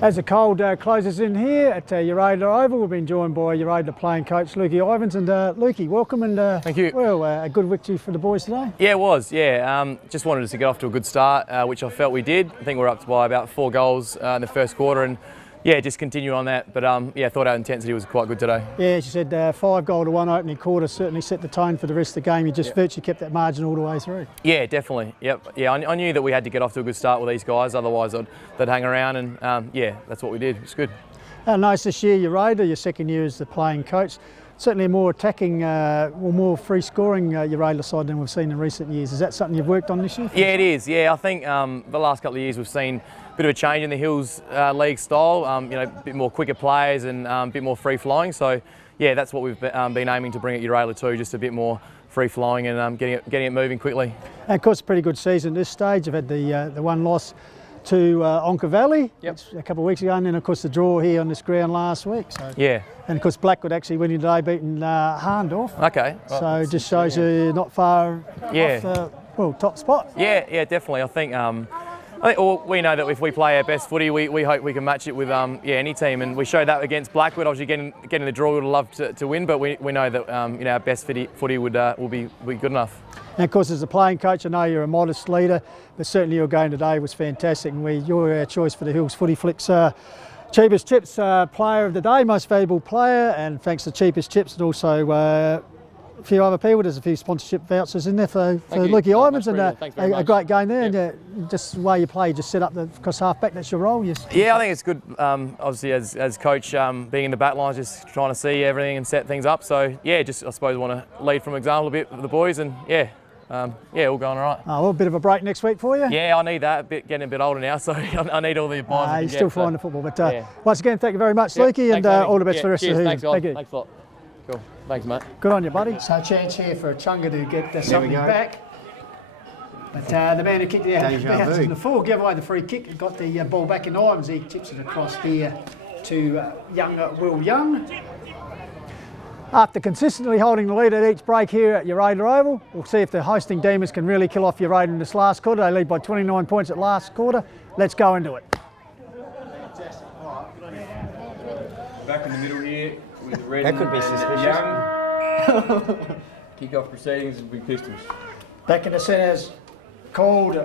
As the cold closes in here at Uraidla Oval, we've been joined by Uraidla playing coach Luke Ivens. And Lukey, welcome, and thank you. Well, a good victory for the boys today. Yeah, it was. Yeah, just wanted us to get off to a good start, which I felt we did. I think we're up by about 4 goals in the first quarter, and yeah, just continue on that. But yeah, I thought our intensity was quite good today. Yeah, as you said, 5-goal-to-1 opening quarter certainly set the tone for the rest of the game. You just virtually kept that margin all the way through. Yeah, definitely. Yep. Yeah, I knew that we had to get off to a good start with these guys, otherwise they'd hang around, and yeah, that's what we did. It's good. Nice this year, Uraidla, your second year as the playing coach. Certainly a more attacking, more free-scoring Uraidla side than we've seen in recent years. Is that something you've worked on this year? Yeah, it is. Yeah, I think the last couple of years we've seen a bit of a change in the Hills League style. You know, a bit more quicker players and a bit more free-flowing. So yeah, that's what we've been aiming to bring at Uraidla too, just a bit more free-flowing and getting it moving quickly. And of course, a pretty good season at this stage. You've had the one loss to Onka Valley a couple of weeks ago, and then of course the draw here on this ground last week. So. Yeah. And of course Blackwood actually winning today, beating Harndorf. Okay. Well, so it just shows you not far off the top spot. Yeah, definitely. I think we know that if we play our best footy, we hope we can match it with any team, and we showed that against Blackwood. Obviously, getting the draw, we would have loved to win, but we know that our best footy will be good enough. And of course, as a playing coach, I know you're a modest leader, but certainly your game today was fantastic, and you're our choice for the Hills FootyFlix cheapest chips player of the day, most valuable player, and thanks to cheapest chips, and also a few other people. There's a few sponsorship vouchers in there for Luke Ivens, and a great game there. Yep. And just the way you play, you just set up the cross half back. That's your role. Yes. Yeah, I think it's good. Obviously, as coach, being in the back line, just trying to see everything and set things up. So yeah, just I suppose want to lead from example a bit with the boys, and yeah, all going all right. Oh, well, a bit of a break next week for you? Yeah, I need that. Getting a bit older now, so I need all the advice. You're still flying the football, but once again, thank you very much, Lukey, and all the best for the rest of the season. Thank you. Thanks a lot. Cool. Thanks, mate. Good on you, buddy. So a chance here for Echunga to get something back. But the man who kicked it out bounces in the full, gave away the free kick, got the ball back in Ivens. He tips it across here to Will Young. After consistently holding the lead at each break here at Uraidla Oval, we'll see if the hosting Demons can really kill off Uraidla in this last quarter. They lead by 29 points at last quarter. Let's go into it. Fantastic. All right, good on you. Back in the middle here with Red that could be suspicious. Kick-off proceedings will be Pistols. Back in the centres, called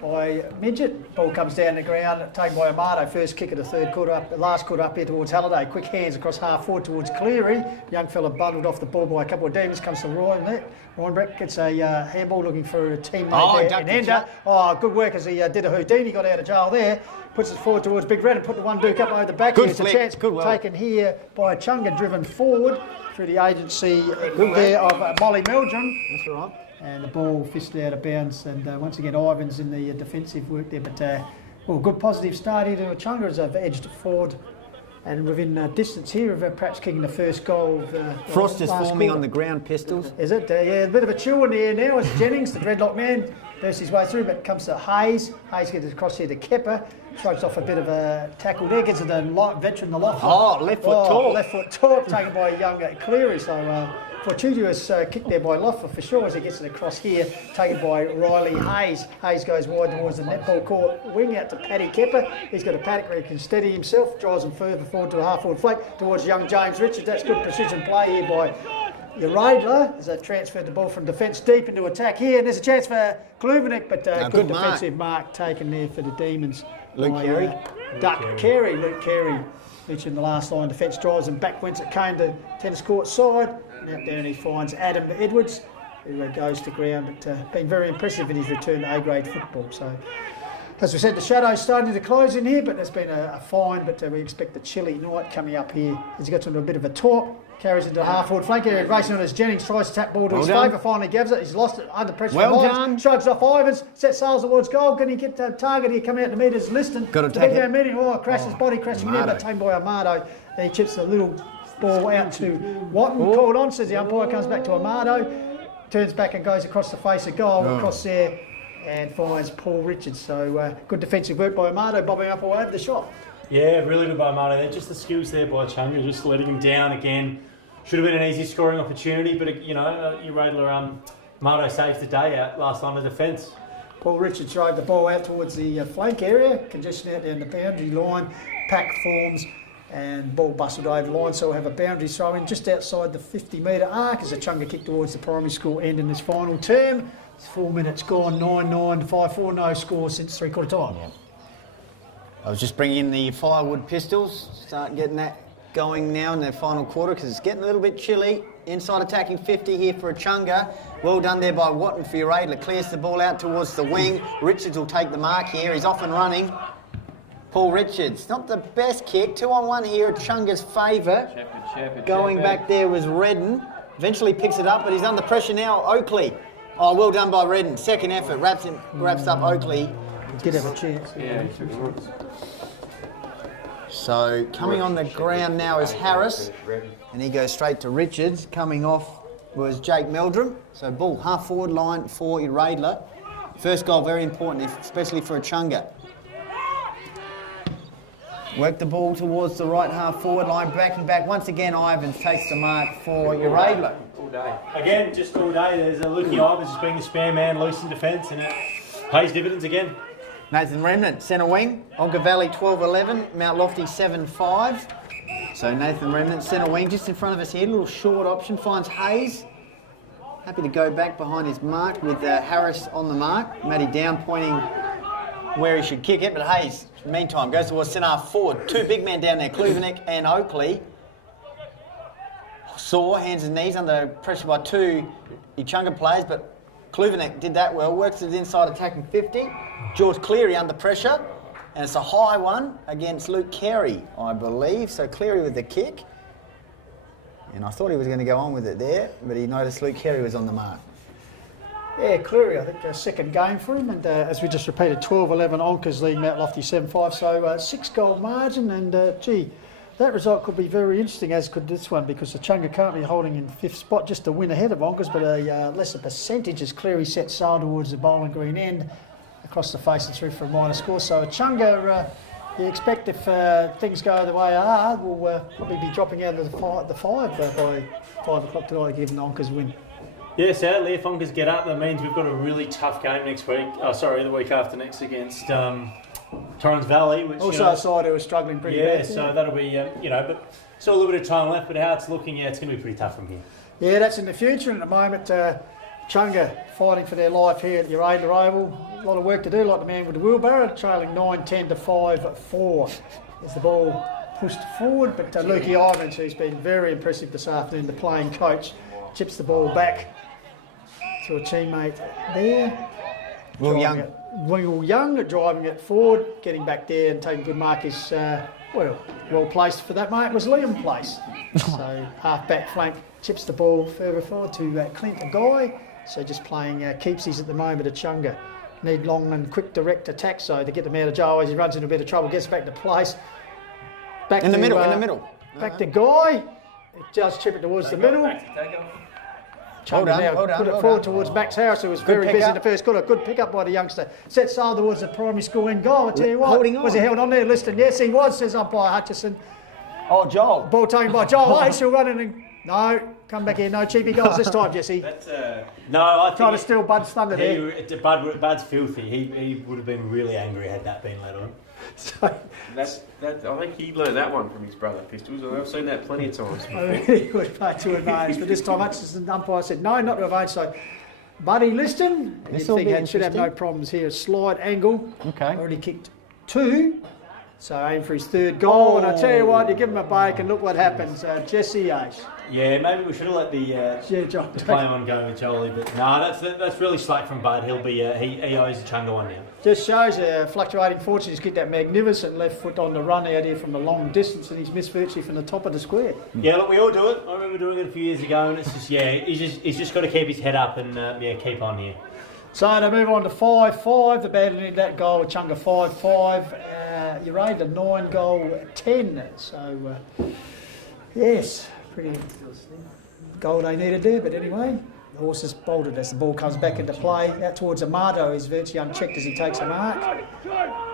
by Midget. Ball comes down the ground, taken by Amato. First kick of the third quarter, last quarter up here towards Halliday. Quick hands across half forward towards Cleary. Young fella bundled off the ball by a couple of Demons. Comes to Ryanbreck gets a handball looking for a teammate there. And Ender. Oh, good work as he did a Houdini. Got out of jail there. Puts it forward towards Big Red and put the one Duke up over the back. Good It's a chance taken here by Echunga, driven forward through the agency there of Molly Meldrum. That's right. And the ball fisted out of bounds, and once again Ivens in the defensive work there. But well, good positive start here to Echunga as they've edged forward, and within distance here of perhaps kicking the first goal. Frost is forming on the ground, Pistols. Is it? Yeah, a bit of a chill in the air now as Jennings, the dreadlock man, bursts his way through, but comes to Hayes. Hayes gets across here to Kepper, strikes off a bit of a tackle there, gets to the veteran, the loft. Left foot talk. Left foot talk, taken by a young Cleary. So fortuitous kick there by Loffer for sure as he gets it across here, taken by Riley Hayes. Hayes goes wide towards the netball court, wing out to Paddy Kepper. He's got a paddock where he can steady himself, drives him further forward to a half-forward flank towards young James Richards. That's good precision play here by Uraidla as they transferred the ball from defence deep into attack here, and there's a chance for Kluvenik, but good defensive mark taken there for the Demons. Luke Carey. Luke Carey, mentioned the last line defence, drives him back whence it came to tennis court side. Out there and he finds Adam Edwards, who goes to ground, but been very impressive in his return to A-grade football. So, as we said, the shadow's starting to close in here, but there's been a fine, but we expect a chilly night coming up here. As he gets into a bit of a talk, carries into the half-forward flank area, racing on as Jennings tries to tap ball to his favour, finally gives it. He's lost it under pressure from Ivens, shrugs off Ivens, sets sails towards goal. Can he get the target here, come out the metres, Liston? Got to take it. Crashes, body crashing there, but taken by Amato. Then he chips a little ball out to Watton, called on, says the umpire, comes back to Amato, turns back and goes across the face of goal, across there, and finds Paul Richards. So good defensive work by Amato, bobbing up all over the shot. Yeah, really good by Amato. They're just the skills there by Echunga, just letting him down again. Should have been an easy scoring opportunity, but Uraidla, Amato saved the day out last line of defence. Paul Richards drove the ball out towards the flank area, congestion out down the boundary line, pack forms, and ball bustled over the line, so we'll have a boundary throw in just outside the 50-metre arc as Echunga kick towards the primary school end in this final term. It's 4 minutes gone, 9-9 to 5-4, no score since three-quarter time. Yeah. I was just bringing in the firewood pistols, start getting that going now in their final quarter because it's getting a little bit chilly. Inside attacking 50 here for Echunga. Well done there by Watton for Uraidla. Clears the ball out towards the wing. Richards will take the mark here. He's off and running. Paul Richards, not the best kick. 2-on-1 here, Echunga's favour. Going back there was Redden. Eventually picks it up, but he's under pressure now. Oakley. Oh, well done by Redden. Second effort, wraps up Oakley. Did have a chance. Yeah, he took it. So coming on the ground now is Harris, and he goes straight to Richards. Coming off was Jake Meldrum. So ball half forward line for Uraidla. First goal very important, especially for Echunga. Work the ball towards the right half forward line, backing back. Once again, Ivens takes the mark for Uraidla. All day. Again, just all day, there's a Luke Ivens just being the spare man, loose in defence, and it pays dividends again. Nathan Remnant, centre wing. Onka Valley 12-11, Mount Lofty 7-5. So Nathan Remnant, centre wing, just in front of us here. Little short option, finds Hayes. Happy to go back behind his mark with Harris on the mark. Matty Down pointing where he should kick it, but Hayes, in the meantime, goes towards centre half forward. Two big men down there, Kluvenik and Oakley. Sore, hands and knees under pressure by two Echunga players, but Kluvenik did that well, works it inside attacking 50. George Cleary under pressure, and it's a high one against Luke Carey, I believe. So Cleary with the kick. And I thought he was going to go on with it there, but he noticed Luke Carey was on the mark. Yeah, Cleary, I think a second game for him, and as we just repeated, 12-11 Onkers leading Mount Lofty 7-5, so 6-goal margin, and gee, that result could be very interesting, as could this one, because Echunga currently holding in 5th spot, just a win ahead of Onkers, but a lesser percentage as Cleary sets sail towards the Bowling Green end, across the face and through for a minor score. So Echunga, you expect if things go the way they are, we'll probably be dropping out of the 5 by 5 o'clock tonight to give an Onkers win. Yeah, sadly, if Onkers get up, that means we've got a really tough game next week. Oh, sorry, the week after next against Torrens Valley. Which, also a side who was struggling pretty bad. Yeah, so that'll be, but still a little bit of time left, but how it's looking, it's going to be pretty tough from here. Yeah, that's in the future, and at the moment, Echunga fighting for their life here at the Uraidla Oval. A lot of work to do, like the man with the wheelbarrow, trailing 9-10 to 5-4. As the ball pushed forward, but Luke Ivens, who's been very impressive this afternoon, the playing coach, chips the ball back to a teammate there. Will Young driving it forward, getting back there and taking good mark is, well placed for that, mate. It was Liam Place. So half-back flank chips the ball further forward to Clint Guy. So just playing keepsies at the moment. Echunga need long and quick direct attack, so to get them out of jail as he runs into a bit of trouble, gets back to place. Back in the middle. Back to Guy. It just chip it towards the middle. Put it forward towards Max Harris, who was very busy in the first quarter. Good pick up by the youngster. Set sail towards the primary school end goal. I tell you what, was he held on there, Liston? Yes, he was, says umpire Hutchison. Oh, Joel. Ball taken by Joel. Hey, she'll run in and... No, come back here. No cheapy goals this time, Jesse. No, I think... Trying to steal Bud's thunder there. Bud's filthy. He would have been really angry had that been let on. So, I think he learned that one from his brother, Pistols. I've seen that plenty of times. he would play to advantage, but this time Hutchison umpire said no, not to advantage. So, Buddy Liston, should have no problems here. Slide angle. Okay. Already kicked 2. So aim for his 3rd goal, and I tell you what, you give him a break and look what happens. Jesse Ace. Yeah, maybe we should have let the play on go with Jolie, but no, that's really slack from Bud. He'll be he owes Echunga one now. Just shows a fluctuating fortune. He's kicked that magnificent left foot on the run out here from a long distance, and he's missed virtually from the top of the square. Yeah, look, we all do it. I remember doing it a few years ago, and it's just he's just got to keep his head up and keep on here. So to move on to 5-5, the battle needed that goal. Echunga 5-5. Uraidla 9-goal 10. So yes, pretty goal they needed there. But anyway, the horses bolted as the ball comes back into play. Out towards Amato, he's virtually unchecked as he takes a mark.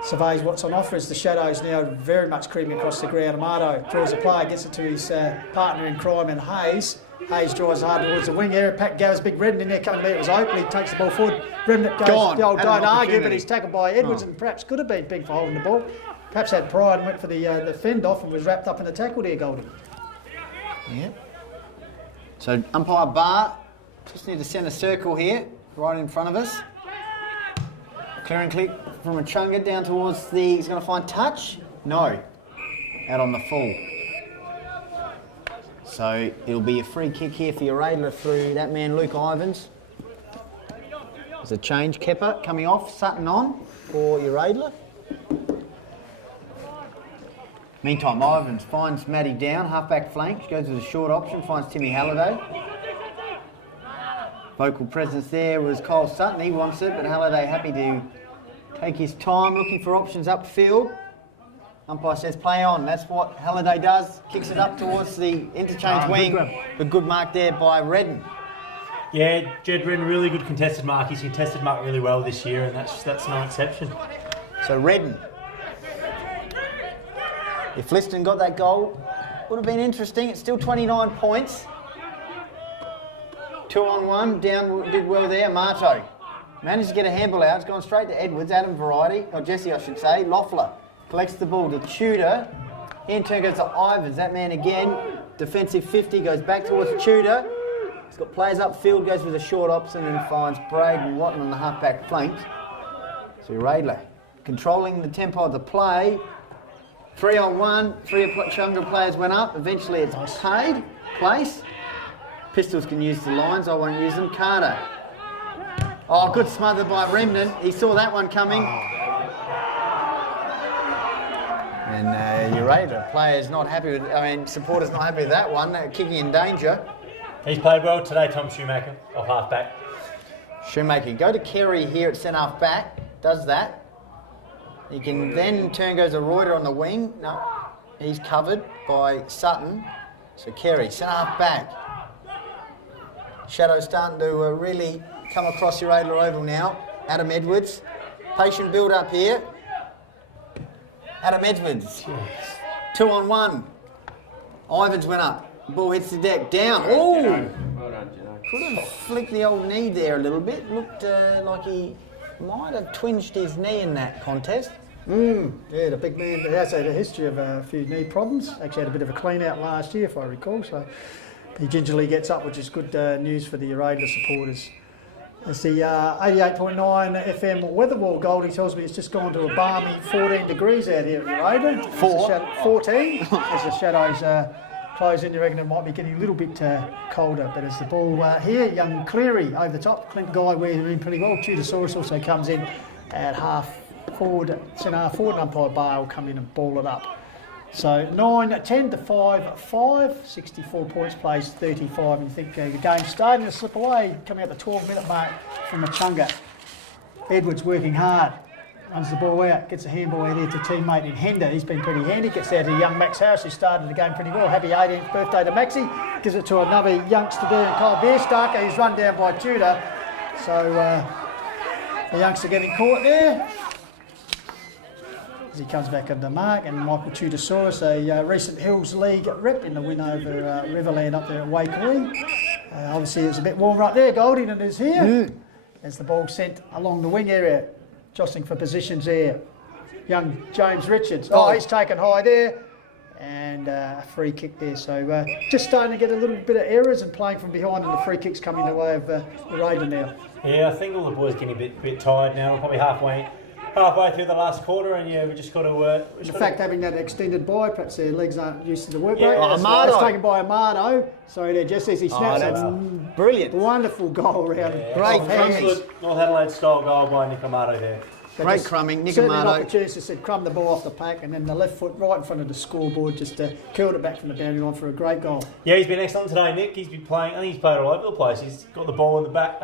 Surveys what's on offer as the shadows now very much creeping across the ground. Amato draws a play, gets it to his partner in crime and Hayes. Hayes drives hard towards the wing area. Pat Gowers, big Redden in there coming to me. It was open. He takes the ball forward. Redden goes, Gone. the old Had an don't argue, opportunity. but he's tackled by Edwards and perhaps could have been big for holding the ball. Perhaps had pride and went for the fend off and was wrapped up in the tackle there, Goldie. Yeah. So umpire Bar, just need to send a circle here, right in front of us. Clear and click from Echunga down towards the, he's going to find touch? No. Out on the full. So it'll be a free kick here for Uraidla through that man Luke Ivens. There's a change, Kepper coming off, Sutton on for Uraidla. Meantime, Ivens finds Matty down, half-back flank. She goes with a short option, finds Timmy Halliday. Vocal presence there was Cole Sutton. He wants it, but Halliday happy to take his time, looking for options upfield. Umpire says play on. That's what Halliday does. Kicks it up towards the interchange wing. But good mark there by Redden. Yeah, Jed Redden, really good contested mark. He's contested mark really well this year, and that's no exception. So Redden. If Liston got that goal, would have been interesting. It's still 29 points. 2-on-1, down, did well there. Marto managed to get a handball out. It's gone straight to Edwards, Adam Variety, or Jesse I should say. Loeffler collects the ball to Tudor. He in turn goes to Ivens. That man again, defensive 50, goes back towards Tudor. He's got players upfield, goes with a short option and finds Braden Watton on the half-back flank. So Uraidla controlling the tempo of the play. 3-on-1, 3 Echunga players went up. Eventually it's paid, place. Pistols can use the lines, I won't use them. Carter. Oh, good smother by Remnant. He saw that one coming. And Uraidla players not happy with, supporters not happy with that one. They're kicking in danger. He's played well today, Tom Shoemaker, off half-back. Shoemaker, go to Kerry here at centre half back. Does that. He can then turn goes to Reuter on the wing. No, he's covered by Sutton. So Kerry, centre half back. Shadow's starting to really come across Uraidla oval now. Adam Edwards. Patient build up here. Adam Edwards. 2-on-1. Ivens went up. Ball hits the deck. Down. Oh! Well done, Gino. Could have flicked the old knee there a little bit. Looked like he might have twinged his knee in that contest. Yeah, the big man has had a history of a few knee problems. Actually had a bit of a clean out last year, if I recall. So he gingerly gets up, which is good news for the Uraidla supporters. As the 88.9 FM weather wall, Goldie tells me it's just gone to a balmy 14 degrees out here at Uraidla. 14. As the shadows close in, you reckon it might be getting a little bit colder. But as the ball here, young Cleary over the top, Clint Guy wearing in pretty well. Tudosaurus also comes in at half forward, centre half forward, and umpire Bar will come in and ball it up. So 9-10 to 5-5, 64 points, plays 35, and you think the game's starting to slip away, coming out the 12-minute mark from Echunga. Edwards working hard, runs the ball out, gets a handball out there to teammate in Hender. He's been pretty handy, gets out to young Max Harris, who started the game pretty well. Happy 18th birthday to Maxie, gives it to another youngster there in Kyle Bearstarker, who's run down by Tudor. So the youngster getting caught there. As he comes back under mark, and Michael Tudosaurus, a recent Hills League rep in the win over Riverland up there at Waikoi. Obviously it was a bit warmer up there, Goldie, than it is here. As the ball sent along the wing area, jostling for positions there. Young James Richards, he's taken high there, and a free kick there. So just starting to get a little bit of errors and playing from behind, and the free kicks coming the way of the Raider now. Yeah, I think all the boys getting a bit tired now. We're probably halfway through the last quarter, and yeah, we just got to. In fact, having that extended bye, perhaps their legs aren't used to the work Yeah, rate. Amado. It's taken by Amado. Sorry there, Jesse, he snaps that brilliant. wonderful goal around. Great Absolute North Adelaide style goal by Nick Amado there. Great crumbing, Nick Certainly an Amado. opportunity to said crumb the ball off the pack, and then the left foot right in front of the scoreboard just curled it back from the boundary line for a great goal. Yeah, he's been excellent today, Nick. He's been playing. I think he's played all over the place. He's got the ball in the back,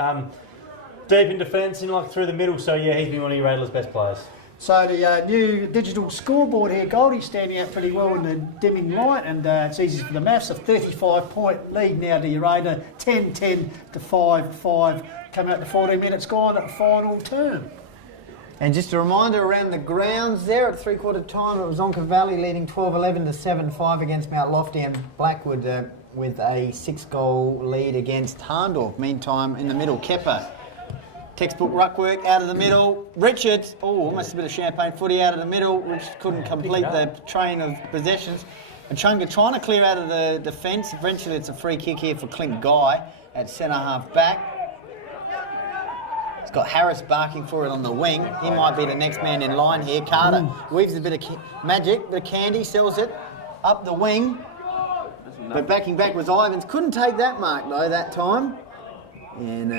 deep in defence and like through the middle. So yeah, he's been one of Uraidla's best players. So the new digital scoreboard here, Goldie's standing out pretty well in the dimming light, and it's easy for the maths. A 35-point lead now to Uraidla, 10-10 to 5-5. Come out to 14 minutes gone at the final term. And just a reminder around the grounds there at three-quarter time, it was Onka Valley leading 12-11 to 7-5 against Mount Lofty, and Blackwood with a 6-goal lead against Harndorf. Meantime, in the middle, Kepper. Textbook ruck work out of the middle. Richards, almost a bit of champagne footy out of the middle. Richards couldn't complete the train of possessions. Echunga trying to clear out of the defence. Eventually it's a free kick here for Clint Guy at centre half back. He's got Harris barking for it on the wing. He might be the next man in line here. Carter weaves a bit of magic, bit of candy, sells it up the wing. But backing back was Ivens. Couldn't take that mark though that time. And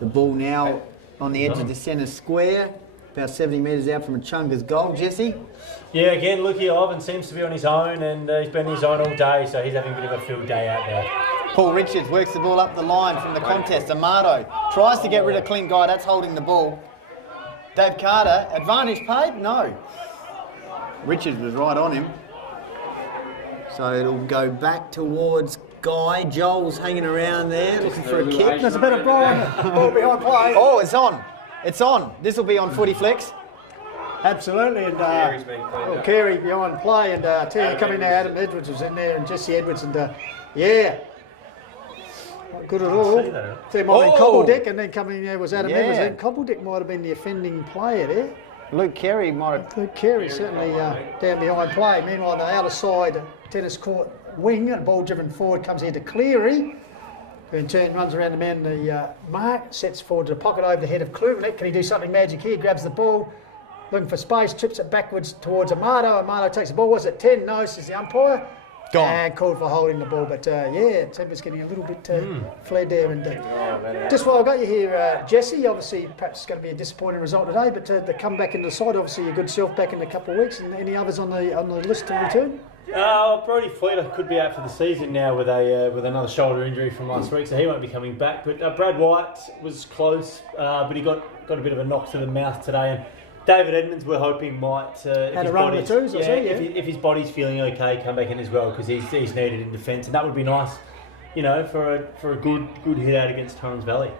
the ball now on the edge of the centre square, about 70 metres out from Echunga's goal. Jesse? Yeah, again, Luke Ivens seems to be on his own, and he's been on his own all day, so he's having a bit of a field day out there. Paul Richards works the ball up the line from the contest. Amato tries to get rid of Clint Guy, that's holding the ball. Dave Carter, advantage paid? No. Richards was right on him. So it'll go back towards Guy. Joel's hanging around there looking for a kick. There's a bit of ball behind play. Oh, it's on. It's on. This will be on FootyFlix. Absolutely, and Carey behind play, and Terry coming there. Adam Edwards was in there, and Jesse Edwards, and yeah, not good at all. There might have been Cobbledick, and then coming in there was Adam Edwards. And Cobbledick might have been the offending player there. Luke Carey might have. Luke Carey certainly down behind play. Meanwhile, the outer side tennis court wing, and ball driven forward comes here to Cleary, who in turn runs around the man the mark, sets forward to the pocket over the head of Kluvenek. Can he do something magic here? Grabs the ball, looking for space, trips it backwards towards Amato. Amato takes the ball. Was it 10? No, says the umpire. Gone. And called for holding the ball. But yeah, Tempest getting a little bit fled there. And just while I got you here, Jesse, obviously perhaps it's going to be a disappointing result today, but to come back into the side, obviously your good self back in a couple of weeks. And any others on the list to return? Brody Fleeter could be out for the season now with another shoulder injury from last week, so he won't be coming back. But Brad White was close, but he got a bit of a knock to the mouth today. And David Edmonds, we're hoping might had a run of the twos, if his body's feeling okay, come back in as well, because he's needed in defence, and that would be nice, for a good hit out against Torrens Valley.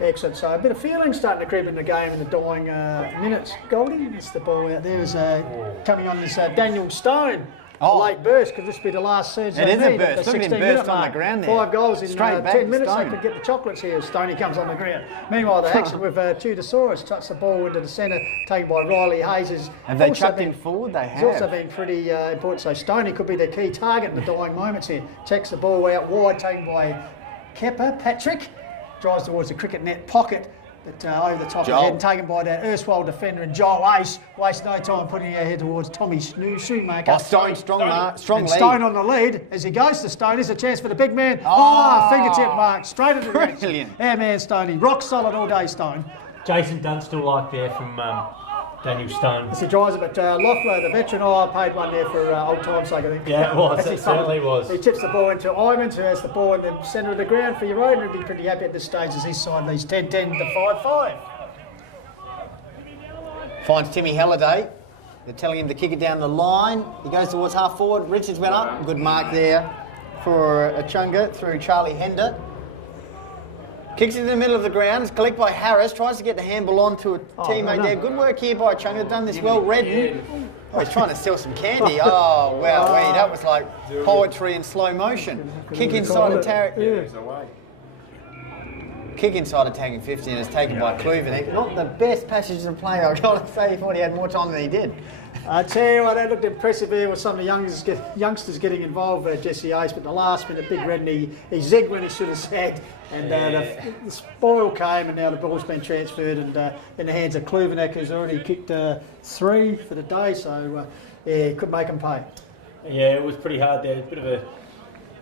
Excellent. So a bit of feeling starting to creep in the game in the dying minutes. Goldie, it's the ball out there is coming on this Daniel Stone. Late burst, could this be the last surge? It is a burst. Look at him burst on the ground there. 5 goals in 10 minutes. They could get the chocolates here as Stoney comes on the ground. Meanwhile, the action with Tudosaurus touched the ball into the centre, taken by Riley Hayes. Have they chucked him forward? They have. It's also been pretty important. So Stoney could be the key target in the dying moments here. Checks the ball out wide, taken by Kepper. Patrick drives towards the cricket net pocket. But over the top of the head and taken by that erstwhile defender, and Joel Ace wastes no time putting her head towards Tommy Shoemaker. Oh, Stone, strong lead. Stone on the lead as he goes to Stone. There's a chance for the big man. Fingertip mark straight into the range. Brilliant. Our man Stoney, rock solid all day, Stone. Jason Dunstall like there from Daniel Stone. As he drives it, but Loeffler, the veteran, I paid one there for old time's sake, I think. Yeah, it was. It certainly was. He tips the ball into Ivens, who has the ball in the centre of the ground for Uraidla. He'll be pretty happy at this stage as his side leads 10-10 to 5-5. Finds Timmy Halliday. They're telling him to kick it down the line. He goes towards half forward. Richards went up. Good mark there for Echunga through Charlie Hender. Kicks it in the middle of the ground. It's collected by Harris. Tries to get the handball on to a teammate there. Good work here by Echunga. Done this well. Redden. Oh, he's trying to steal some candy. Oh, wow. That was like poetry in slow motion. Kick inside attack. Kick inside attacking 50 and it's taken by Kluvenek. Not the best passage of play, I've got to say. He thought he had more time than he did. I tell you what, that looked impressive here with some of the youngsters getting involved, Jesse Ace, but the last minute, Big Red, he zigged when he should have sagged, and the spoil came, and now the ball's been transferred and in the hands of Kluvenek, who's already kicked 3 for the day, so yeah, could make him pay. Yeah, it was pretty hard there. A bit of a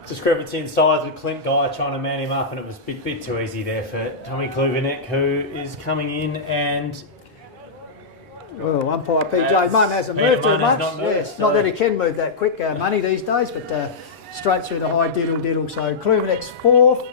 discrepancy in size with Clint Guy trying to man him up, and it was a bit too easy there for Tommy Kluvenek, who is coming in and... Well, umpire PJ Munn hasn't moved too much. Not that he can move that quick money these days, but straight through the high diddle. So Kluvenek's 4th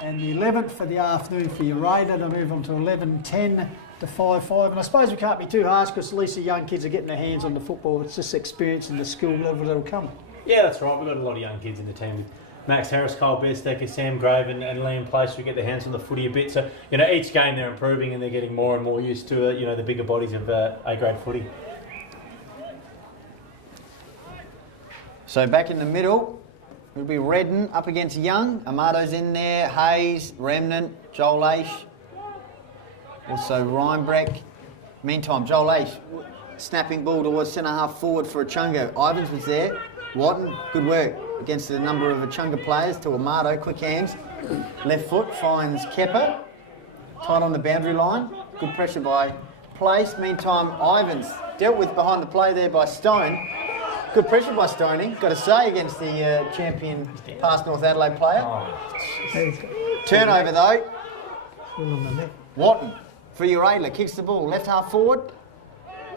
and the 11th for the afternoon for Uraidla to move on to 11-10 to 5-5. And I suppose we can't be too harsh because at least the young kids are getting their hands on the football. It's just experience and the skill level that'll come. Yeah, that's right. We've got a lot of young kids in the team. Max Harris, Kyle Bestecker, Sam Grave and Liam Place who get their hands on the footy a bit. So, each game they're improving and they're getting more and more used to, the bigger bodies of A-grade footy. So back in the middle, it'll be Redden up against Young. Amato's in there, Hayes, Remnant, Joel Aish. Also Reinbreck. Meantime, Joel Aish snapping ball towards centre half forward for Echunga. Ivens was there. Watton, good work against a number of Echunga players to Amato. Quick hands. Left foot finds Kepper. Tight on the boundary line. Good pressure by Place. Meantime, Ivens dealt with behind the play there by Stone. Good pressure by Stoney. Got to say against the champion past North Adelaide player. Turnover though. Watton for Uraidla. Kicks the ball. Left half forward.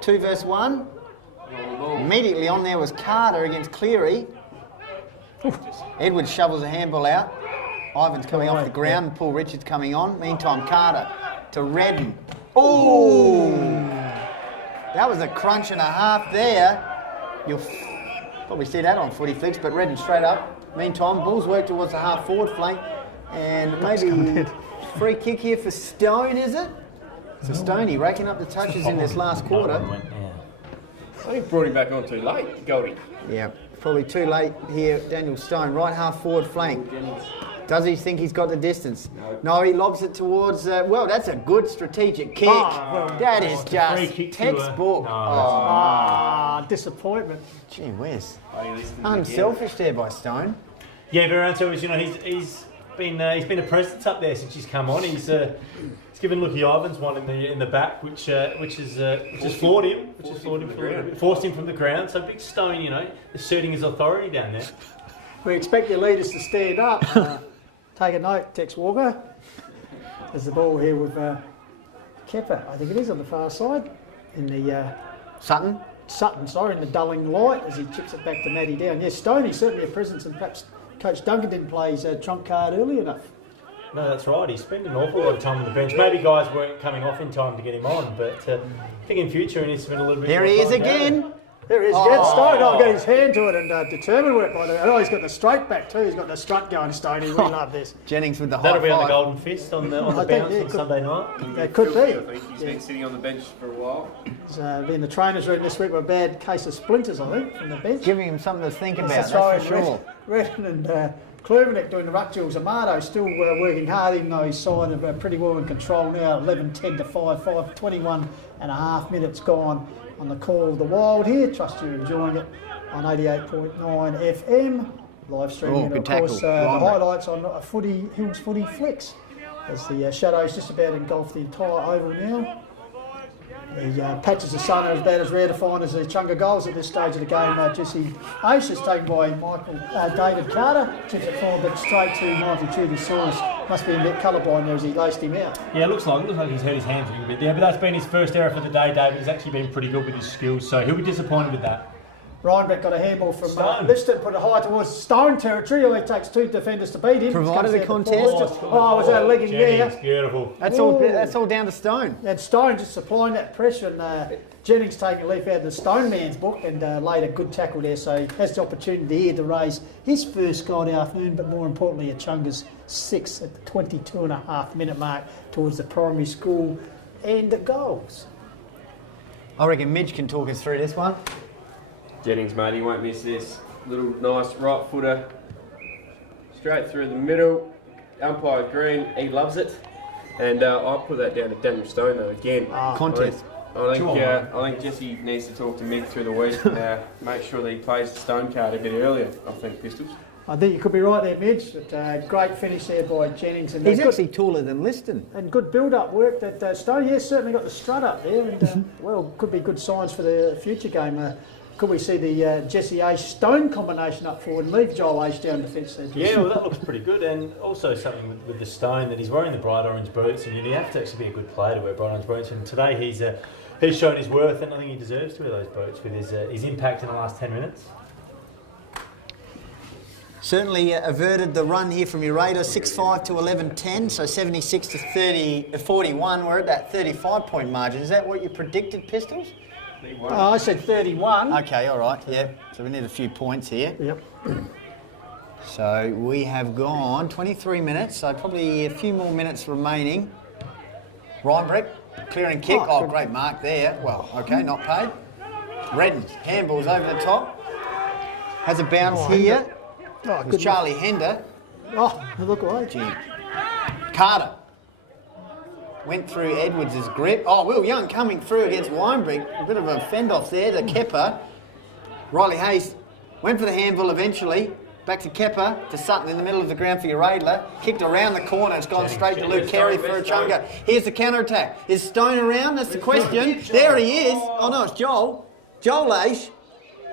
2 versus 1. Immediately on there was Carter against Cleary. Edwards shovels a handball out. Ivens coming off the ground. Paul Richards coming on. Meantime, Carter to Redden. Oh! That was a crunch and a half there. You'll probably see that on FootyFlix, but Redden straight up. Meantime, ball's work towards the half forward flank. And maybe free kick here for Stone, is it? So Stoney raking up the touches in this last quarter. I think brought him back on too late, Goldie. Yeah, probably too late here. Daniel Stone, right half forward flank. Does he think he's got the distance? No, he lobs it towards... well, that's a good strategic kick. That is just textbook. Disappointment. Gee whiz. Unselfish there by Stone. Yeah, very unselfish. You know, he's been a presence up there since he's come on. He's given Luke Ivens one in the back, which has floored him. Forced him from the ground. So Big Stone, you know, asserting his authority down there. We expect your leaders to stand up. Take a note, Tex Walker. There's the ball here with Kepper, I think it is, on the far side. In the Sutton, in the dulling light as he chips it back to Matty Down. Yes, Stoney's certainly a presence, and perhaps Coach Duncan didn't play his trump card early enough. No, that's right. He's spent an awful lot of time on the bench. Maybe guys weren't coming off in time to get him on, but I think in future he needs to spend a little bit more time. There he is again. There he is again. Stone, got his hand to it and determined work by the way. Oh, he's got the straight back too. He's got the strut going, Stoney. We love this. Jennings with the high That'll be on the five. Golden Fist on the bounce on Sunday night. It could be. I think he's been sitting on the bench for a while. He's been in the trainers' room this week with a bad case of splinters, I think, from the bench. Giving him something to think about, that's right, for sure. Redden and Kluvenek doing the ruck drills. Amato still working hard, even though he's side of pretty well in control now. 11-10 to 5, 21 and a half minutes gone on the call of the Wild here. Trust you're enjoying it on 88.9 FM. Live streaming, and of course, the highlights on Hills FootyFlix as the shadows just about engulf the entire oval now. The patches of sun are as bad as rare to find as the Echunga goals at this stage of the game. Jesse Ace is taken by David Carter. Chips it forward, but straight to Michael Tudisaurus. Must be a bit colourblind there as he laced him out. Yeah, it looks like he's hurt his hands a little bit there, but that's been his first error for the day, David. He's actually been pretty good with his skills, so he'll be disappointed with that. Reinbeck got a handball from Liston, put it high towards Stone territory. It only takes 2 defenders to beat him. Provided a contest. Was that legging there? Beautiful. That's all down to Stone. And Stone just supplying that pressure, and Jennings taking a leaf out of the Stone man's book and laid a good tackle there. So he has the opportunity here to raise his first goal of the afternoon, but more importantly, Echunga's 6 at the 22.5-minute mark towards the primary school and goals. I reckon Midge can talk us through this one. Jennings, mate, he won't miss this. Little nice right footer. Straight through the middle. Umpire's green, he loves it. And I'll put that down to Daniel Stone though again. Contest. I think Jesse needs to talk to Mick through the week and make sure that he plays the Stone card a bit earlier, I think, Pistols. I think you could be right there, Midge. But, great finish there by Jennings. And he's actually taller than Liston. And good build-up work that Stone, certainly got the strut up there. And, could be good signs for the future game. Could we see the Jesse Ace-Stone combination up forward and leave Joel Ace down defence there? Yeah, well, that looks pretty good. And also something with the Stone, that he's wearing the bright orange boots, and you have to actually be a good player to wear bright orange boots. And today he's shown his worth, and I think he deserves to wear those boots with his impact in the last 10 minutes. Certainly averted the run here from Uraidla, 6-5 to 11-10, so 76 to 41. We're at that 35-point margin. Is that what you predicted, Pistols? I said 31. Okay, all right, yeah. So we need a few points here. Yep. So we have gone 23 minutes, so probably a few more minutes remaining. Reinbreck, clearing kick. Oh, great mark there. Well, okay, not paid. Redden, handballs over the top. Has a bounce here. Oh, It was good. Charlie Hender. Oh, look away. Carter went through Edwards' grip. Oh, Will Young coming through against Weinberg. A bit of a fend-off there to Kepper. Riley Hayes went for the handball eventually. Back to Kepper, to Sutton in the middle of the ground for Uraidla. Kicked around the corner. It's gone straight to Luke Carey for Echunga. Here's the counter-attack. Is Stone around? That's the question. There he is. Oh, no, it's Joel. Joel Aish.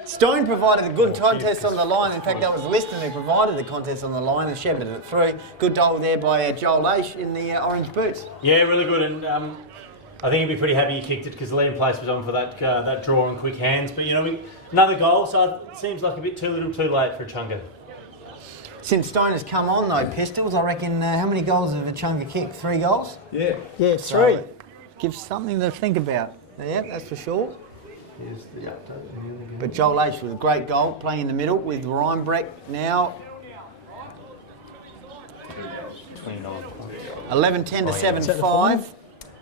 Stone provided a good contest on the line. In fact, that was Liston who provided the contest on the line and shepherded it through. Good goal there by Joel Aish in the orange boots. Yeah, really good. And I think he'd be pretty happy he kicked it because Liam Place was on for that draw and quick hands. But, you know, another goal, so it seems like a bit too little too late for Echunga. Since Stone has come on, though, Pistols, I reckon, how many goals have Echunga kicked? 3 goals? Yeah. Yeah, 3. So, gives something to think about. Yeah, that's for sure. Here's the update. But Joel H with a great goal, playing in the middle with Reinbrecht now. 11-10 to 7-5.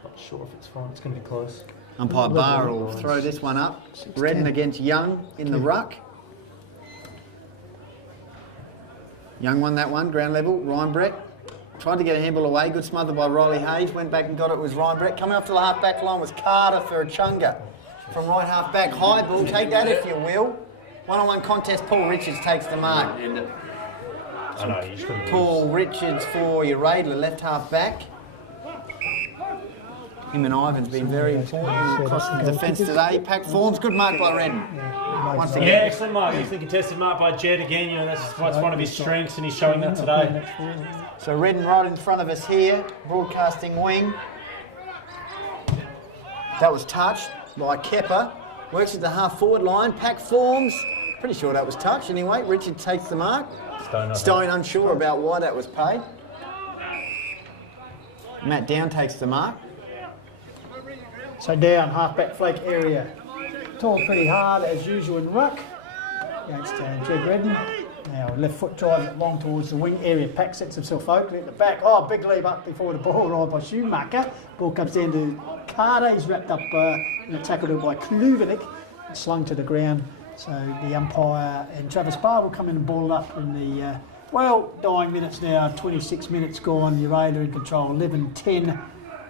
Not sure if it's fine. It's going to be close. Umpire Barr will throw this one up. Redden against Young in the ruck. Young won that one, ground level. Reinbrecht tried to get a handball away. Good smother by Riley Hayes. Went back and got it. Was Reinbrecht. Coming up to the half-back line was Carter for Echunga. From right half-back. High ball. Take that if you will. One-on-one contest. Paul Richards takes the mark. I know, you just couldn't Paul Richards for Uraidla, left half-back. Him and Ivan's been very important across the defence today. Pack forms. Good mark by Redden. Once Yeah, again. excellent mark. Excellent contested mark by Jed again. You know, that's one of his strengths, and he's showing that today. So Redden right in front of us here, broadcasting wing. That was touched by Kepper. Works at the half-forward line. Pack forms. Pretty sure that was touched anyway. Richard takes the mark. Stone unsure about why that was paid. Matt Down takes the mark. So down, half-back flank area. Torn pretty hard as usual in ruck against Jed Redden. Now left foot drives it long towards the wing area. Pack sets himself open at the back. Oh, big leap up before the ball arrived by Schumacher. Ball comes down to Carter. He's wrapped up in a tackle by Kluvenik and slung to the ground. So the umpire and Travis Barr will come in and ball it up in the, dying minutes now. 26 minutes gone. Uraidla in control. 11-10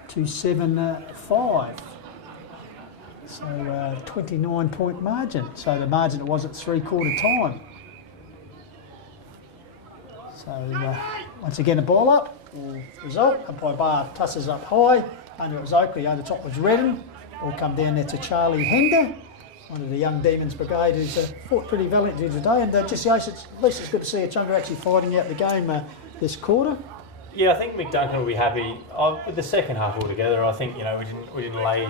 to 7-5. So 29-point margin. So the margin it was at 3/4 time. So once again a ball up. Result. Umpire Barr tosses up high. Under it was Oakley. Over the top was Redden. All come down there to Charlie Hender, one of the young Demons Brigade, who's fought pretty valiantly today. And just at least it's good to see Echunga actually fighting out the game this quarter. Yeah, I think Mick Duncan will be happy with the second half altogether. I think, you know, we didn't lay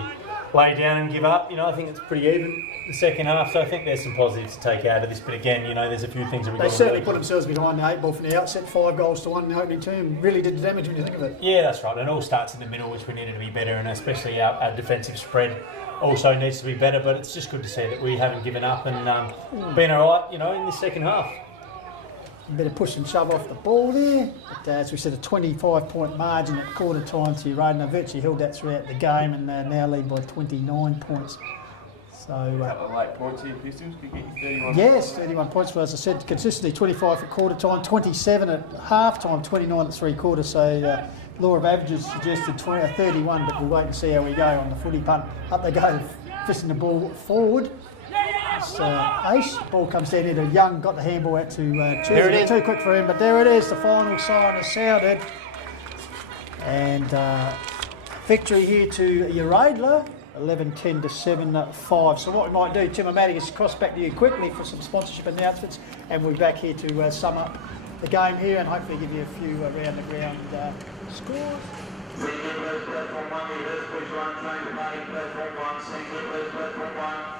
down and give up. You know, I think it's pretty even the second half. So I think there's some positives to take out of this. But again, you know, there's a few things that we. They certainly put themselves behind the 8 ball from the outset. 5 goals to 1 in the opening term. Really did the damage when you think of it. Yeah, that's right. And it all starts in the middle, which we needed to be better, and especially our defensive spread also needs to be better. But it's just good to see that we haven't given up and been all right, you know, in this second half. A bit of push and shove off the ball there. But as we said, a 25-point margin at quarter time to Uraidla. Virtually held that throughout the game and now lead by 29 points. So, A couple of late points here, Pistols. Could get you 31. yes, 31 points. But as I said, consistently 25 at quarter time, 27 at half time, 29 at 3/4. So law of averages suggested 31, but we'll wait and see how we go on the footy punt. Up they go, fisting the ball forward. It's Ace. Ball comes down here to Young. Got the handball out to There it is. Too quick for him, but there it is. The final sign has sounded. And victory here to Uraidla. 11-10 to 7-5. So what we might do, Tim and Matty, is cross back to you quickly for some sponsorship announcements, and we'll be back here to sum up the game here and hopefully give you a few around the ground scores. Platform 1, reverse push 1, train departing platform 1, single platform 1.